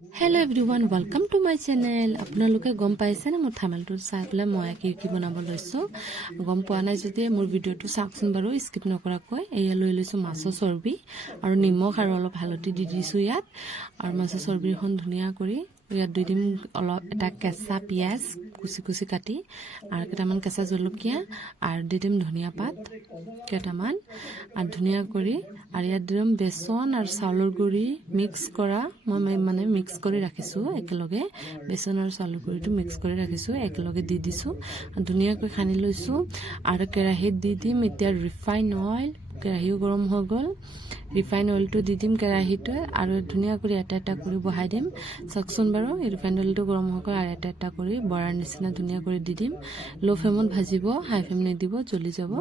Hello everyone, welcome to my channel. আপোনালোকে গম পাইছে না মোৰ থামেলটো চাই পেলাই মই কি বনাব লৈছো গম পোৱা নাই যদি মোৰ ভিডিওটো চাওকচোন বাৰু স্কিপ নকৰাকৈ এয়া লৈ লৈছো মাছৰ চৰ্বি আৰু নিমখ আৰু অলপ হালধি দি দিছো ইয়াত আৰু মাছৰ চৰ্বিখন ধুনীয়া কৰি ইয়াত দুই দিম অলপ এটা কেঁচা পিয়াজ কুচি কুচি কাটি আৰু কেইটামান কেঁচা জলকীয়া আৰু দি দিম ধনিয়া পাত কেইটামান আৰু ধুনীয়া কৰি আৰু ইয়াত দিম বেচন আৰু চাউলৰ গুড়ি মিক্স কৰা মই মানে মিক্স কৰি ৰাখিছো একেলগে বেচন আৰু চাউলৰ গুড়িটো মিক্স কৰি ৰাখিছো একেলগে দি দিছো ধুনীয়াকৈ খানি লৈছো আৰু কেৰাহীত দি দিম এতিয়া ৰিফাইন অইল কেৰাহীও গৰম হৈ গ'ল ৰিফাইন অইলটো দি দিম কেৰাহীটো আৰু ধুনীয়া কৰি এটা কৰি বহাই দিম চাকচোন বাৰু ৰিফাইন অইলটো গৰম হৈ গ'ল আৰু এটা কৰি বৰাৰ নিচিনা ধুনীয়া কৰি দি দিম লো ফ্লেমত ভাজিব হাই ফ্লেম নিদিব জ্বলি যাব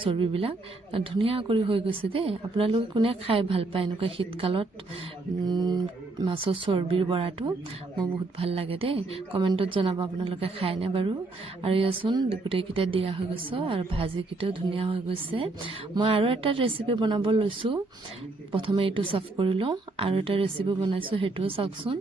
চৰ্বিবিলাক ধুনীয়া কৰি হৈ গৈছে দেই আপোনালোকে কোনে খাই ভাল পায় এনেকুৱা শীতকালত মাছৰ চৰ্বিৰ বৰাটো মই বহুত ভাল লাগে দেই কমেন্টত জনাব আপোনালোকে খায়নে বাৰু আৰু ইয়াচোন গোটেইকেইটা দিয়া হৈ গৈছে আৰু ভাজিকেইটাও ধুনীয়া হৈ গৈছে মই আৰু এটা ৰেচিপি বনাব লৈছো প্ৰথমে এইটো সাফ কৰি লওঁ আৰু এটা ৰেচিপি বনাইছো হেটো চাওকচোন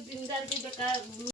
बिंदार के बेकार